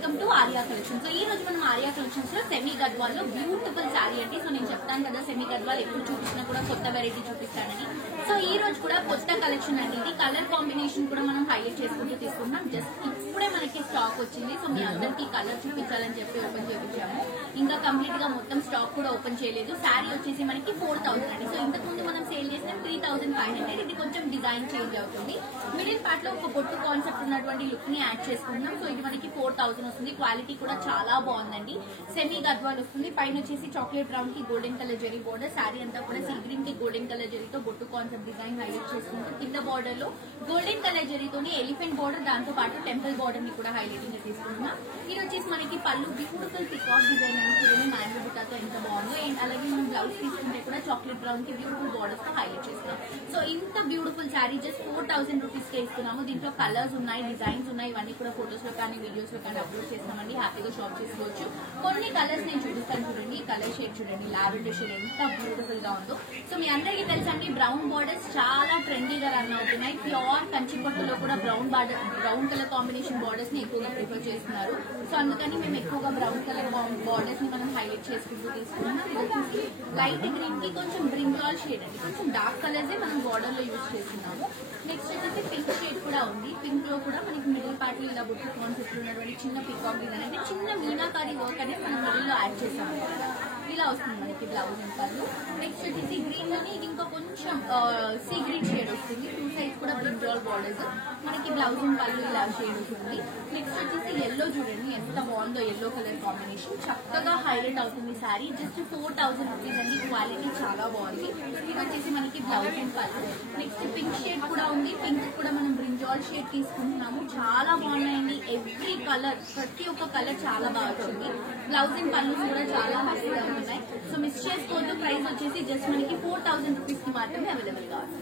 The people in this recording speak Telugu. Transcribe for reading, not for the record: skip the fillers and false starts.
Welcome to Arya collection. So ఈ రోజు మనం ఆర్యా కలెక్షన్స్ లో సెమీ గద్వాల్ లో బ్యూటిఫుల్ శారీ అండి. సో నేను చెప్తాను కదా సెమీ గద్వాల్ ఎప్పుడు చూపించినా కూడా కొత్త వెరైటీ చూపిస్తానని. సో ఈ రోజు కూడా కొత్త కలెక్షన్ అండి. ఇది కలర్ కాంబినేషన్ కూడా మనం హైలైట్ చేసుకుంటూ తీసుకుంటాం. జస్ట్ ఇప్పుడే మనకి స్టాక్ వచ్చింది. సో మీ అందరికి కలర్ చూపించాలని చెప్పి ఓపెన్ చేయించాము. ఇంకా కంప్లీట్ గా మొత్తం స్టాక్ కూడా ఓపెన్ చేయలేదు. శారీ వచ్చేసి మనకి 4000 అండి. సో ఇంతకు ముందు మనం సేల్ చేసిన 3500. ఇది కొంచెం డిజైన్ చేంజ్ అవుతుంది. మిడిల్ పార్ట్ లో ఒక బొట్టు కాన్సెప్ట్ ఉన్నటువంటి లుక్ ని యాడ్ చేసుకుంటున్నాం. సో ఇది మనకి 4000 వస్తుంది. క్వాలిటీ కూడా చాలా బాగుందండి. సెమీ గద్వాల్ వస్తుంది. పైన వచ్చేసి చాక్లెట్ బ్రౌన్ కి golden colour zari border. Sari అంతా కూడా సీ గ్రీన్ కి గోల్డెన్ కలర్ జరీతో బొట్టు కాన్సెప్ట్ డిజైన్ హైలైట్ చేసుకుంటూ కింద బార్డర్ లో గోల్డెన్ కలర్ జరీతోని ఎలిఫెంట్ బార్డర్, దాంతో పాటు టెంపుల్ బార్డర్ ని కూడా హైలైటింగ్ గా తీసుకుంటున్నాం. ఇది వచ్చేసి మనకి పళ్ళు బ్యూటిఫుల్ పికాక్ డిజైన్ అని చూడండి. మ్యాంగో బుట్టాతో ఎంత బాగుందో. అండ్ అలాగే మనం బ్లౌజ్ తీసుకుంటే కూడా చాక్లెట్ బ్రౌన్ కి బ్యూటిఫుల్ బార్డర్స్ తో హైలైట్ చేస్తున్నాం. సో ఇంత బ్యూటిఫుల్ శారీ జస్ట్ 4000 రూపీస్ కే ఇస్తున్నాము. దీంట్లో కలర్స్ ఉన్నాయి, డిజైన్స్ ఉన్నాయి. ఇవన్నీ కూడా ఫోటోస్ లో కానీ వీడియోస్ లో కానీ అప్లోడ్ చేస్తామండి. హ్యాపీగా షాప్ చేసుకోవచ్చు. కొన్ని కలర్స్ నేను చూపిస్తాను చూడండి. ఈ కలర్ షేడ్ చూడండి, లావెండర్ షేడ్ ఎంత బ్యూటిఫుల్ గా ఉందో. సో మీ అందరికీ తెలుసండి బ్రౌన్ బార్డర్స్ చాలా ట్రెండీగా రన్ అవుతున్నాయి. ప్యూర్ కంచి పట్టులో కూడా బ్రౌన్ కలర్ కాంబినేషన్ బార్డర్స్ ని ఎక్కువగా ప్రిఫర్ చేస్తున్నారు. సో అందుకని మేము ఎక్కువగా బ్రౌన్ కలర్ బార్డర్స్ ని మనం హైలైట్ చేసుకుంటూ తీసుకున్నాం. లైట్ గ్రీన్ కి కొంచెం బ్రింజాల్ షేడ్ అండి. కొంచెం డార్క్ కలర్స్ మనం బార్డర్ లో యూజ్ చేస్తున్నాము. నెక్స్ట్ వచ్చేసి పింక్ షేడ్ కూడా ఉంది. పింక్ లో కూడా మనకి మిడిల్ పార్ట్ లో ఇలా బుట్ట కాన్సెప్ట్ ఉన్నటువంటి చిన్న పికాక్ డిజైన్ అంటే చిన్న మీనాకారి వర్క్ అనేది మనం మిడిల్ లో యాడ్ చేసాము. ఇలా వస్తుంది మనకి బ్లౌజ్ ఇంకా. నెక్స్ట్ వచ్చేసి గ్రీన్ లోని ఇది ఇంకా కొంచెం సీ గ్రీన్ షేడ్ వస్తుంది. టూ సైడ్స్ కూడా బ్రింజాల్ బార్డర్స్. మనకి బ్లౌజ్ పళ్ళు ఇలా షేడ్ వస్తుంది. నెక్స్ట్ వచ్చేసి ఎల్లో చూడండి ఎంత బాగుందో. ఎల్లో కలర్ కాంబినేషన్ చక్కగా హైలైట్ అవుతుంది శారీ. జస్ట్ 4000 రూపీస్ అండి. క్వాలిటీ చాలా బాగుంది. ఇది వచ్చేసి మనకి బ్లౌజ్ పళ్ళు. నెక్స్ట్ పింక్ షేడ్ కూడా ఉంది. పింక్ కూడా మనం బ్రింజాల్ షేడ్ తీసుకుంటున్నాము. చాలా బాగున్నాయండి. ఎవ్రీ కలర్, ప్రతి ఒక్క కలర్ చాలా బాగా వచ్చింది. బ్లౌజ్ అండ్ పళ్ళు కూడా చాలా హైలైట్ అవుతున్నాయి. సో మిస్ చేసుకోవద్దు. ప్రైస్ వచ్చేసి జస్ట్ మనకి 4000 రూపీస్ కి మాత్రమే అవైలబుల్ గా ఉంది.